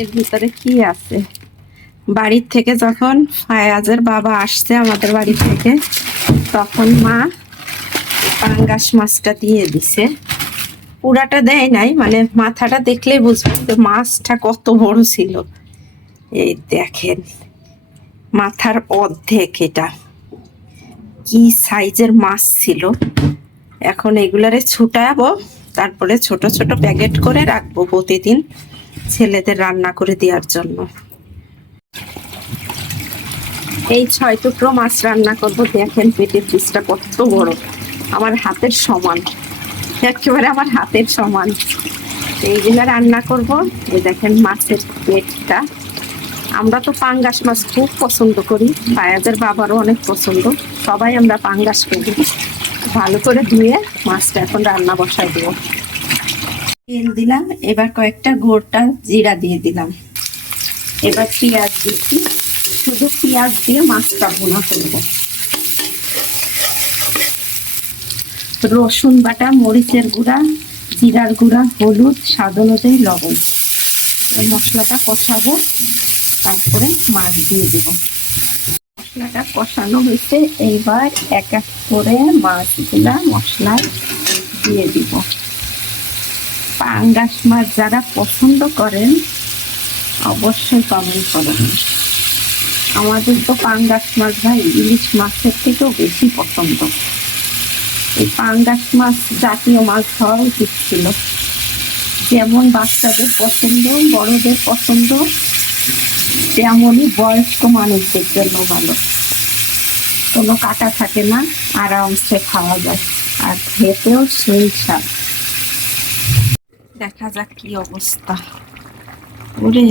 এর ভিতরে কি আছে? বাড়ির থেকে যখন ফায়াজের বাবা আসছে আমাদের বাড়ি থেকে, তখন মা পাঙ্গাস মাছটা দিয়ে দিছে। পুরাটা দেয় নাই মানে মাথাটা দেখলেই বুঝবেন যে মাছটা কত বড় ছিল। এই দেখেন, মাথার অর্ধেক এটা। কি সাইজের মাছ ছিল? এখন এগুলারে ছুটাবো, তারপরে ছোট ছোট প্যাকেট করে রাখব প্রতিদিন। ছেলেদের রান্না করে দেওয়ার জন্য। এই ছয় টুকরো মাছ রান্না করব, দেখেন পেটের পিসটা কত বড়। আমার হাতের সমান। একেবারে আমার হাতের সমান। এইগুলা রান্না করব। এই দেখেন মাছের পেটটা। আমরা তো পাঙ্গাস মাছ খুব পছন্দ করি। পায়াজের বাবারও অনেক পছন্দ। সবাই আমরা পাঙ্গাস করি। ভালো করে ধুয়ে মাছটা এখন রান্না বসাই দেবো। তেল দিলাম, এবার কয়েকটা গোটা জিরা দিয়ে দিলাম। এবার পেঁয়াজ দিচ্ছি, শুধু পেঁয়াজ দিয়ে মাছটা ভুনা করব। রসুন বাটা, মরিচের গুঁড়া, জিরার গুঁড়া, হলুদ, স্বাদ অনুযায়ী লবণ। এই মশলাটা কষাবো, তারপরে মাছ দিয়ে দেব। মশলাটা কষানো হয়েছে, এইবার এক এক করে মাছগুলা মশলায় দিয়ে দিব। পাঙ্গাস মাছ যারা পছন্দ করেন, অবশ্যই কমেন্ট করেন। আমাদের তো পাঙ্গাস মাছ ভাই, ইলিশ মাছের থেকেও বেশি পছন্দ। এই পাঙ্গাস মাছ জাতীয় মাছ হওয়া উচিত ছিল। যেমন বাচ্চাদের পছন্দ, বড়দের পছন্দ, তেমনই বয়স্ক মানুষদের জন্য ভালো। কোনো কাটা থাকে না, আরামসে খাওয়া যায়। আর খেতেও সেই স্বাদ দেখা যাক কি অবস্থা। ওরে।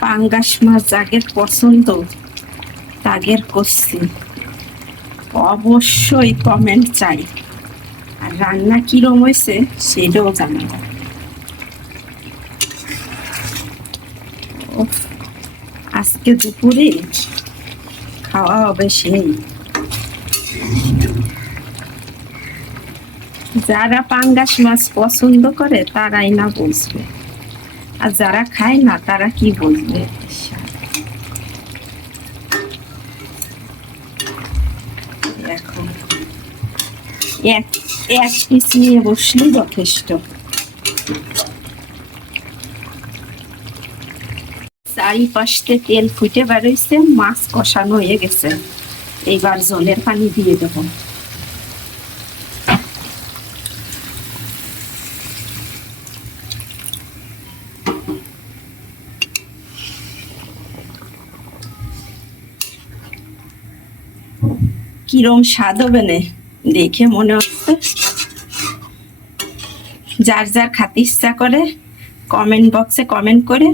পাঙ্গাস মাছ যাগের পছন্দ, তাগের করছি। অবশ্যই কমেন্ট চাই। আর রান্না কিরম হয়েছে সেটাও জানাব আজকে দুপুরে খাওয়া হবে সেই। যারা পাঙ্গাস মাছ পছন্দ করে, তারাই না বুঝবে। আর যারা খায় না, তারা কি বুঝবে? এক এক পিস নিয়ে বসলেই যথেষ্ট। চারিপাশে তেল ফুটে বেরোইছে, মাছ কষানো হয়ে গেছে। এইবার জলের পানি দিয়ে দেবো। কিরম স্বাদ হবে না? দেখে মনে হচ্ছে। যার যার খাতে ইচ্ছা করে কমেন্ট বক্সে কমেন্ট করে,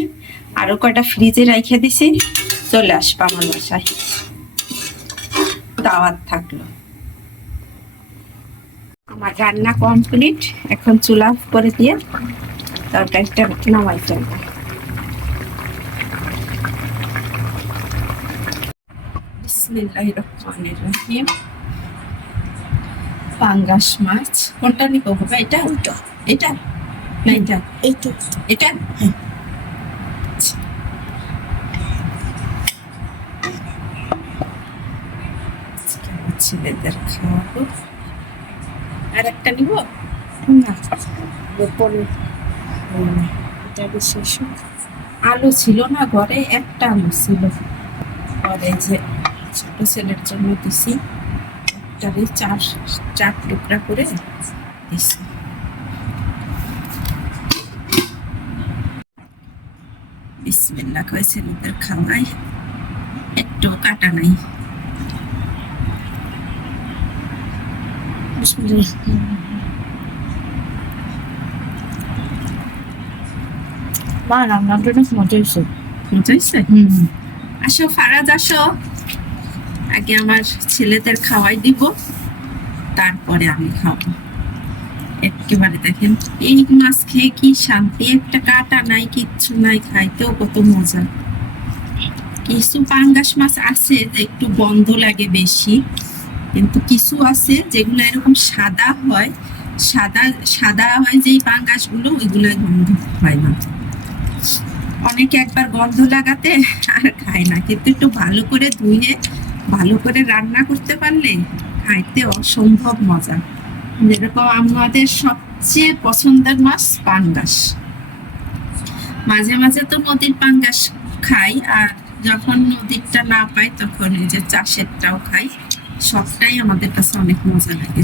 আরও কয়টা ফ্রিজে রেখে দিছি, চলে আসব আমার বাসায়। দাওয়াত থাকল। আমার রান্না কমপ্লিট এখন চুলা করে দিয়ে তরকারিটা নামাই ফেলব। বিসমিল্লাহির রহমানির রহিম পাঙ্গাস মাছ। কোনটা নিব বাবা? এটা? ওইটা এটা? না এটা? এইটা এটা? ছেলেদের খাওয়াবো। আর একটা নিব? না। পরে এটা বিশেষ। আলু ছিল না ঘরে? একটা আলু ছিল। ঘরে যে ছোট ছেলের জন্য দিছি। একটারে চার চার টুকরা করে দিছি। বিসমিল্লা কয়ে ছেলেদের খাওয়াই। একটু কাটা নাই। মা রান্নাটা মজা হয়েছে মজা হয়েছে আসো ফারাজ আসো। আগে আমার ছেলেদের খাওয়াই দিব, তারপরে আমি খাব। একেবারে দেখেন, এই মাছ খেয়ে কি শান্তি? একটা কাটা নাই, কিচ্ছু নাই, খাইতেও কত মজা। কিছু পাঙ্গাস মাছ আছে যে একটু বন্ধ লাগে বেশি, কিন্তু কিছু আছে যেগুলো এরকম সাদা হয়, সাদা সাদা হয় যেই পাঙ্গাসগুলো ওইগুলো গন্ধ হয় না। অনেকে একবার গন্ধ লাগাতে আর খায় না, কিন্তু একটু ভালো করে ধুয়ে ভালো করে রান্না করতে পারলে খাইতে অসম্ভব মজা। যেরকম আমাদের সবচেয়ে পছন্দের মাছ পাঙ্গাস। মাঝে মাঝে তো নদীর পাঙ্গাস খাই, আর যখন নদীরটা না পাই তখন এই যে চাষেরটাও খাই। সবটাই আমাদের কাছে অনেক মজা লাগে।